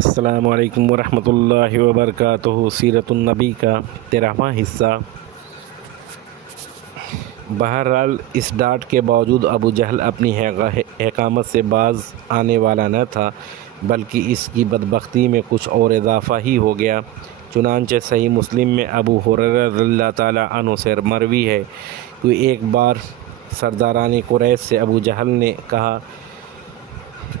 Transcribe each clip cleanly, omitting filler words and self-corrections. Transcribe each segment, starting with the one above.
السلام علیکم ورحمۃ اللہ وبرکاتہ۔ سیرت النبی کا 13واں حصہ۔ بہرحال اس ڈانٹ کے باوجود ابو جہل اپنی حکامت سے باز آنے والا نہ تھا، بلکہ اس کی بدبختی میں کچھ اور اضافہ ہی ہو گیا۔ چنانچہ صحیح مسلم میں ابو ہریرہ رضی اللہ تعالیٰ عنہ سے مروی ہے کہ ایک بار سرداران قریش سے ابو جہل نے کہا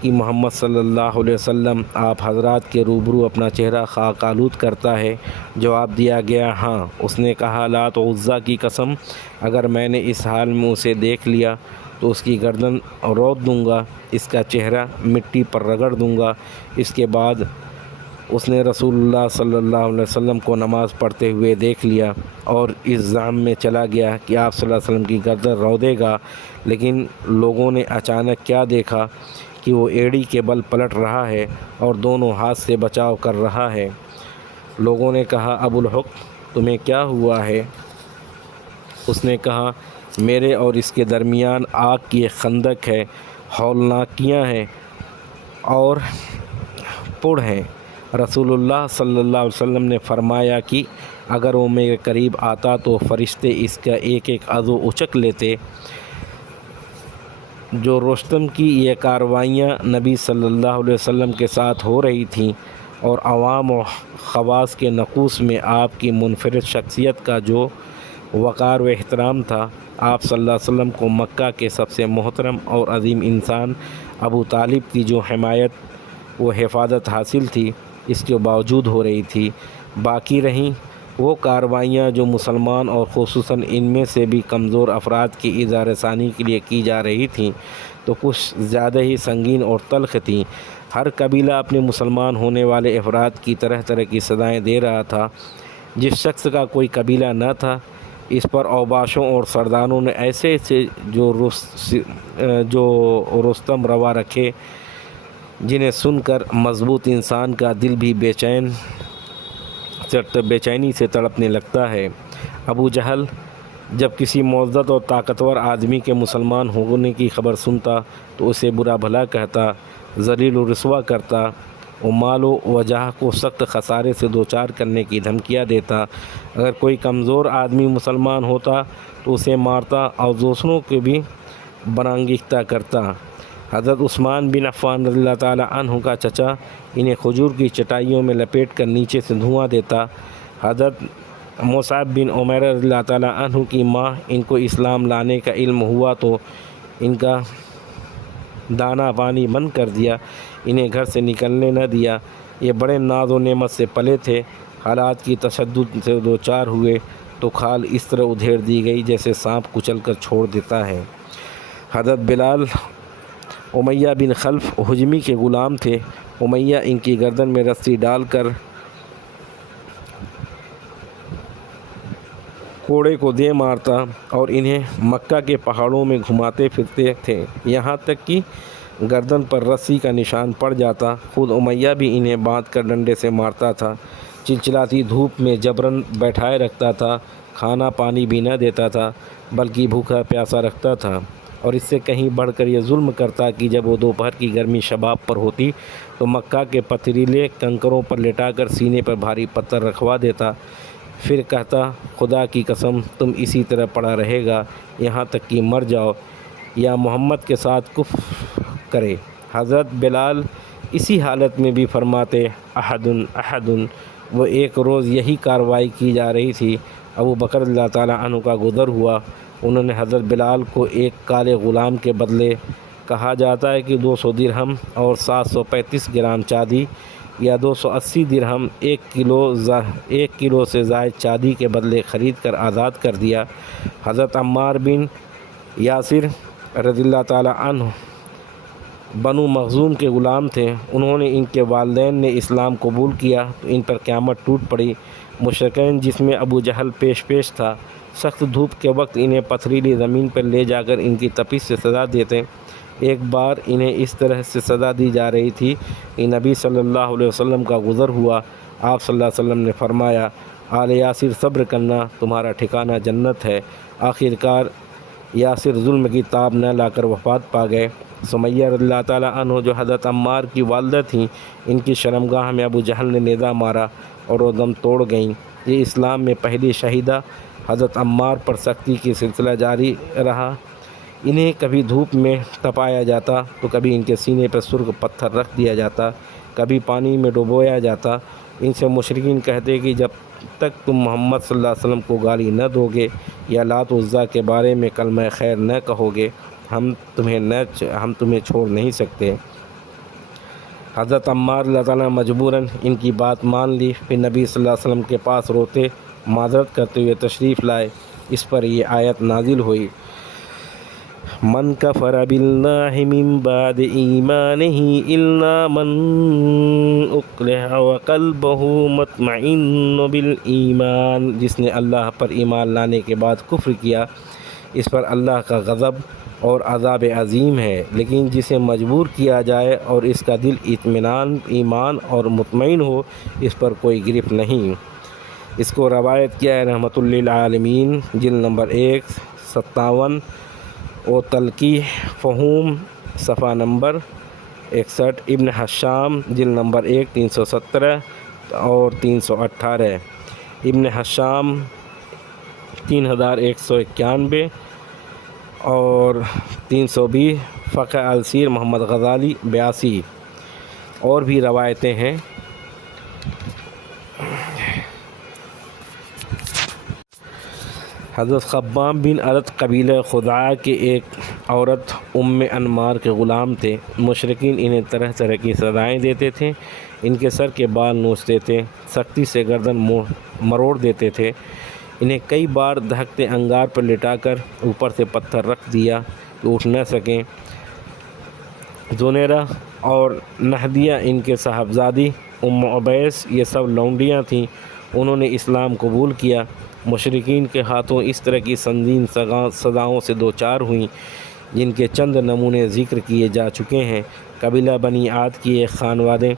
کہ محمد صلی اللہ علیہ وسلم آپ حضرات کے روبرو اپنا چہرہ خاک آلود کرتا ہے۔ جواب دیا گیا، ہاں۔ اس نے کہا، لات و عزیٰ کی قسم، اگر میں نے اس حال میں اسے دیکھ لیا تو اس کی گردن رود دوں گا، اس کا چہرہ مٹی پر رگڑ دوں گا۔ اس کے بعد اس نے رسول اللہ صلی اللہ علیہ وسلم کو نماز پڑھتے ہوئے دیکھ لیا اور اس زعم میں چلا گیا کہ آپ صلی اللہ علیہ وسلم کی گردن رودے گا، لیکن لوگوں نے اچانک کیا دیکھا کہ وہ ایڑی کے بل پلٹ رہا ہے اور دونوں ہاتھ سے بچاؤ کر رہا ہے۔ لوگوں نے کہا، ابو الحق تمہیں کیا ہوا ہے؟ اس نے کہا، میرے اور اس کے درمیان آگ کی ایک خندق ہے، ہولناکیاں ہیں اور پڑ ہیں۔ رسول اللہ صلی اللہ علیہ وسلم نے فرمایا کہ اگر وہ میرے قریب آتا تو فرشتے اس کا ایک ایک عضو اچک لیتے۔ جو رستم کی یہ کارروائیاں نبی صلی اللہ علیہ وسلم کے ساتھ ہو رہی تھیں اور عوام و خواص کے نقوص میں آپ کی منفرد شخصیت کا جو وقار و احترام تھا، آپ صلی اللہ علیہ وسلم کو مکہ کے سب سے محترم اور عظیم انسان ابو طالب کی جو حمایت و حفاظت حاصل تھی، اس کے باوجود ہو رہی تھی۔ باقی رہیں وہ کارروائیاں جو مسلمان اور خصوصاً ان میں سے بھی کمزور افراد کی اظہار ثانی کے لیے کی جا رہی تھیں، تو کچھ زیادہ ہی سنگین اور تلخ تھیں۔ ہر قبیلہ اپنے مسلمان ہونے والے افراد کی طرح طرح کی سزائیں دے رہا تھا۔ جس شخص کا کوئی قبیلہ نہ تھا، اس پر اوباشوں اور سرداروں نے ایسے ایسے جو رستم روا رکھے، جنہیں سن کر مضبوط انسان کا دل بھی بے چینی سے تڑپنے لگتا ہے۔ ابو جہل جب کسی معزز اور طاقتور آدمی کے مسلمان ہونے کی خبر سنتا تو اسے برا بھلا کہتا، ذلیل و رسوا کرتا، و مال و وجہ کو سخت خسارے سے دوچار کرنے کی دھمکیاں دیتا۔ اگر کوئی کمزور آدمی مسلمان ہوتا تو اسے مارتا اور دوسروں کو بھی برانگیختہ کرتا۔ حضرت عثمان بن عفان رضی اللہ تعالیٰ عنہ کا چچا انہیں کھجور کی چٹائیوں میں لپیٹ کر نیچے سے دھواں دیتا۔ حضرت مصعب بن عمیر رضی اللہ تعالیٰ عنہ کی ماں، ان کو اسلام لانے کا علم ہوا تو ان کا دانا پانی بند کر دیا، انہیں گھر سے نکلنے نہ دیا۔ یہ بڑے ناز و نعمت سے پلے تھے، حالات کی تشدد سے دوچار ہوئے تو کھال اس طرح ادھیڑ دی گئی جیسے سانپ کچل کر چھوڑ دیتا ہے۔ حضرت بلال امیہ بن خلف حجمی کے غلام تھے۔ امیہ ان کی گردن میں رسی ڈال کر کوڑے کو دے مارتا اور انہیں مکہ کے پہاڑوں میں گھماتے پھرتے تھے، یہاں تک کہ گردن پر رسی کا نشان پڑ جاتا۔ خود امیہ بھی انہیں باندھ کر ڈنڈے سے مارتا تھا، چلچلاتی دھوپ میں جبراً بیٹھائے رکھتا تھا، کھانا پانی بھی نہ دیتا تھا بلکہ بھوکا پیاسا رکھتا تھا، اور اس سے کہیں بڑھ کر یہ ظلم کرتا کہ جب وہ دوپہر کی گرمی شباب پر ہوتی تو مکہ کے پتھریلے کنکروں پر لٹا کر سینے پر بھاری پتھر رکھوا دیتا، پھر کہتا، خدا کی قسم تم اسی طرح پڑا رہے گا یہاں تک کہ مر جاؤ یا محمد کے ساتھ کفر کرے۔ حضرت بلال اسی حالت میں بھی فرماتے، احدن احدن۔ وہ ایک روز یہی کارروائی کی جا رہی تھی، ابو بکر رضی اللہ تعالیٰ عنہ کا گزر ہوا۔ انہوں نے حضرت بلال کو ایک کالے غلام کے بدلے، کہا جاتا ہے کہ 200 درہم اور 735 گرام چاندی یا 280 درہم 1 کلو سے زائد چاندی کے بدلے خرید کر آزاد کر دیا۔ حضرت عمار بن یاسر رضی اللہ تعالیٰ عنہ بنو مخزوم کے غلام تھے۔ انہوں نے ان کے والدین نے اسلام قبول کیا تو ان پر قیامت ٹوٹ پڑی۔ مشرکین جس میں ابو جہل پیش تھا، سخت دھوپ کے وقت انہیں پتھریلی زمین پر لے جا کر ان کی تپش سے سزا دیتے۔ ایک بار انہیں اس طرح سے سزا دی جا رہی تھی کہ نبی صلی اللہ علیہ وسلم کا گزر ہوا۔ آپ صلی اللہ علیہ وسلم نے فرمایا، آل یاسر صبر کرنا، تمہارا ٹھکانہ جنت ہے۔ آخرکار یاسر ظلم کی تاب نہ لا کر وفات پا گئے۔ سمیہ رضی اللہ تعالیٰ عنہ جو حضرت عمار کی والدہ تھیں، ان کی شرمگاہ میں ابو جہل نے نیزہ مارا اور وہ دم توڑ گئیں۔ یہ اسلام میں پہلی شہیدہ حضرت عمار پر سختی کی سلسلہ جاری رہا۔ انہیں کبھی دھوپ میں تپایا جاتا تو کبھی ان کے سینے پر سرخ پتھر رکھ دیا جاتا، کبھی پانی میں ڈبویا جاتا۔ ان سے مشرکین کہتے کہ جب تک تم محمد صلی اللہ علیہ وسلم کو گالی نہ دو گے یا لات عزیٰ کے بارے میں کلمہ خیر نہ کہو گے ہم تمہیں چھوڑ نہیں سکتے۔ حضرت عمار اللہ تعالیٰ مجبوراً ان کی بات مان لی، پھر نبی صلی اللہ علیہ وسلم کے پاس روتے معذرت کرتے ہوئے تشریف لائے۔ اس پر یہ آیت نازل ہوئی، من کفر باللہ من بعد ایمانہ الا من اکرہ وقلبہ مطمئن بالایمان، جس نے اللہ پر ایمان لانے کے بعد کفر کیا اس پر اللہ کا غضب اور عذاب عظیم ہے، لیکن جسے مجبور کیا جائے اور اس کا دل اطمینان ایمان اور مطمئن ہو اس پر کوئی گرفت نہیں۔ اس کو روایت کیا ہے رحمۃ للعالمین جلد نمبر 157 و تلقیح فہوم صفحہ نمبر 61، ابن حشام جلد نمبر 1 317 اور 318، ابن حشام 3191 اور 320، فقہ السیر محمد غزالی 82۔ اور بھی روایتیں ہیں۔ حضرت خباب بن ارت قبیلہ خزاعہ کے ایک عورت ام انمار کے غلام تھے۔ مشرکین انہیں طرح طرح کی سزائیں دیتے تھے، ان کے سر کے بال نوچتے تھے، سختی سے گردن مروڑ دیتے تھے، انہیں کئی بار دہکتے انگار پر لٹا کر اوپر سے پتھر رکھ دیا کہ اٹھ نہ سکیں۔ زنیرہ اور نہدیہ ان کے صاحبزادی، ام عبیس یہ سب لونڈیاں تھیں، انہوں نے اسلام قبول کیا۔ مشرکین کے ہاتھوں اس طرح کی سنگین سزاؤں سے دوچار ہوئیں جن کے چند نمونے ذکر کیے جا چکے ہیں۔ قبیلہ بنی عاد کی ایک خانوادے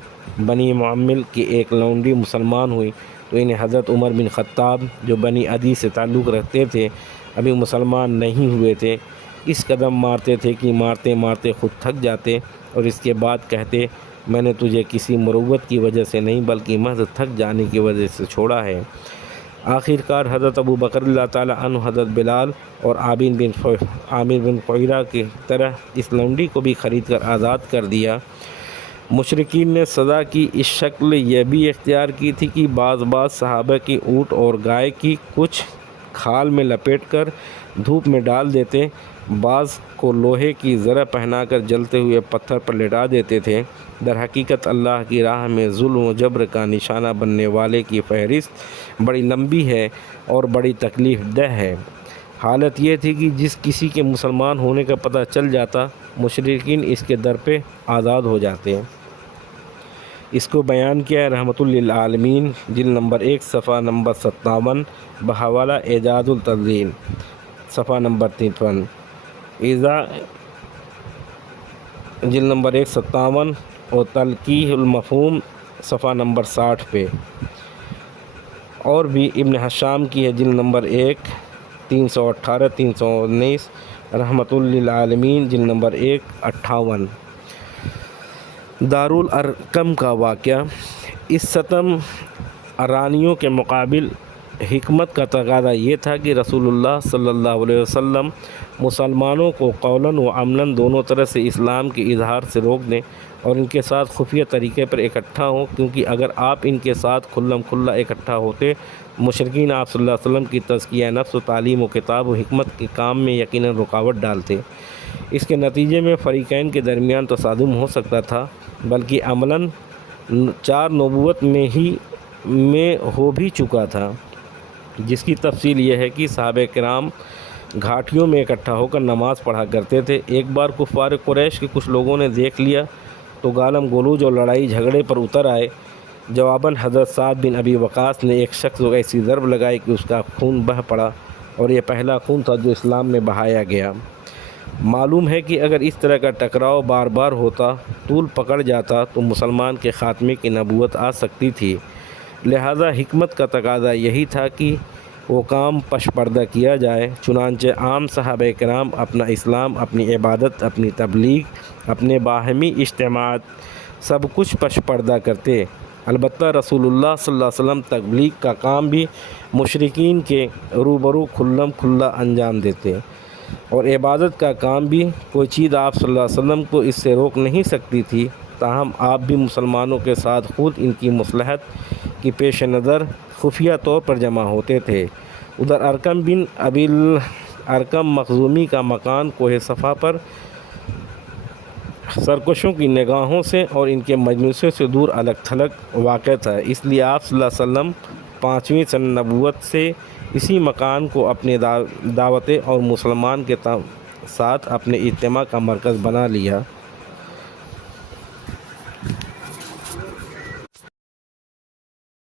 بنی معمل کی ایک لونڈی مسلمان ہوئی تو انہیں حضرت عمر بن خطاب جو بنی عدی سے تعلق رکھتے تھے ابھی مسلمان نہیں ہوئے تھے، اس قدم مارتے تھے کہ مارتے مارتے خود تھک جاتے اور اس کے بعد کہتے میں نے تجھے کسی مروت کی وجہ سے نہیں بلکہ محض تھک جانے کی وجہ سے چھوڑا ہے۔ آخر کار حضرت ابو بکر اللہ تعالیٰ عنہ حضرت بلال اور عامر بن فہیرہ کی طرح اس لونڈی کو بھی خرید کر آزاد کر دیا۔ مشرکین نے سزا کی اس شکل یہ بھی اختیار کی تھی کہ بعض صحابہ کی اونٹ اور گائے کی کچھ کھال میں لپیٹ کر دھوپ میں ڈال دیتے، بعض کو لوہے کی زرہ پہنا کر جلتے ہوئے پتھر پر لٹا دیتے تھے۔ در حقیقت اللہ کی راہ میں ظلم و جبر کا نشانہ بننے والے کی فہرست بڑی لمبی ہے اور بڑی تکلیف دہ ہے۔ حالت یہ تھی کہ جس کسی کے مسلمان ہونے کا پتہ چل جاتا مشرکین اس کے در پہ آزاد ہو جاتے۔ اس کو بیان کیا ہے رحمۃ للعالمین جلد نمبر 1 صفحہ نمبر 57 بحوالہ اعجاز التنزیل صفحہ نمبر 53، جلد نمبر 157 اور تلقیح المفہوم صفحہ نمبر 60 پہ۔ اور بھی ابن حشام کی ہے جلد نمبر 1 318 319، رحمۃ للعالمین جلد نمبر 1 58۔ دارالارقم کا واقعہ، اس ستم رانیوں کے مقابل حکمت کا تقاضا یہ تھا کہ رسول اللہ صلی اللہ علیہ وسلم مسلمانوں کو قولاً و عملاً دونوں طرح سے اسلام کے اظہار سے روک دیں اور ان کے ساتھ خفیہ طریقے پر اکٹھا ہوں، کیونکہ اگر آپ ان کے ساتھ کھلم کھلا اکٹھا ہوتے مشرکین آپ صلی اللہ علیہ وسلم کی تزکیہ نفس و تعلیم و کتاب و حکمت کے کام میں یقیناً رکاوٹ ڈالتے۔ اس کے نتیجے میں فریقین کے درمیان تصادم ہو سکتا تھا، بلکہ عملاً 4 نبوت میں ہو بھی چکا تھا، جس کی تفصیل یہ ہے کہ صحابہ کرام گھاٹیوں میں اکٹھا ہو کر نماز پڑھا کرتے تھے۔ ایک بار کفار قریش کے کچھ لوگوں نے دیکھ لیا تو گالم گلوچ اور لڑائی جھگڑے پر اتر آئے۔ جواباً حضرت سعد بن ابی وقاص نے ایک شخص کو ایسی ضرب لگائی کہ اس کا خون بہہ پڑا، اور یہ پہلا خون تھا جو اسلام میں بہایا گیا۔ معلوم ہے کہ اگر اس طرح کا ٹکراؤ بار بار ہوتا، طول پکڑ جاتا تو مسلمان کے خاتمے کی نبوت آ سکتی تھی۔ لہذا حکمت کا تقاضا یہی تھا کہ وہ کام پش پردہ کیا جائے۔ چنانچہ عام صحابہ کرام اپنا اسلام، اپنی عبادت، اپنی تبلیغ، اپنے باہمی اجتماعات سب کچھ پش پردہ کرتے۔ البتہ رسول اللہ صلی اللہ علیہ وسلم تبلیغ کا کام بھی مشرکین کے روبرو کھلم کھلا انجام دیتے، اور عبادت کا کام بھی کوئی چیز آپ صلی اللہ علیہ وسلم کو اس سے روک نہیں سکتی تھی۔ تاہم آپ بھی مسلمانوں کے ساتھ خود ان کی مصلحت کی پیش نظر خفیہ طور پر جمع ہوتے تھے۔ ادھر ارقم بن ابی الارقم مخزومی کا مکان کوہ صفا پر سرکشوں کی نگاہوں سے اور ان کے مجلسوں سے دور الگ تھلگ واقع تھا، اس لیے آپ صلی اللہ علیہ وسلم 5ویں سنہ نبوت سے اسی مکان کو اپنے دعوتیں اور مسلمان کے ساتھ اپنے اجتماع کا مرکز بنا لیا۔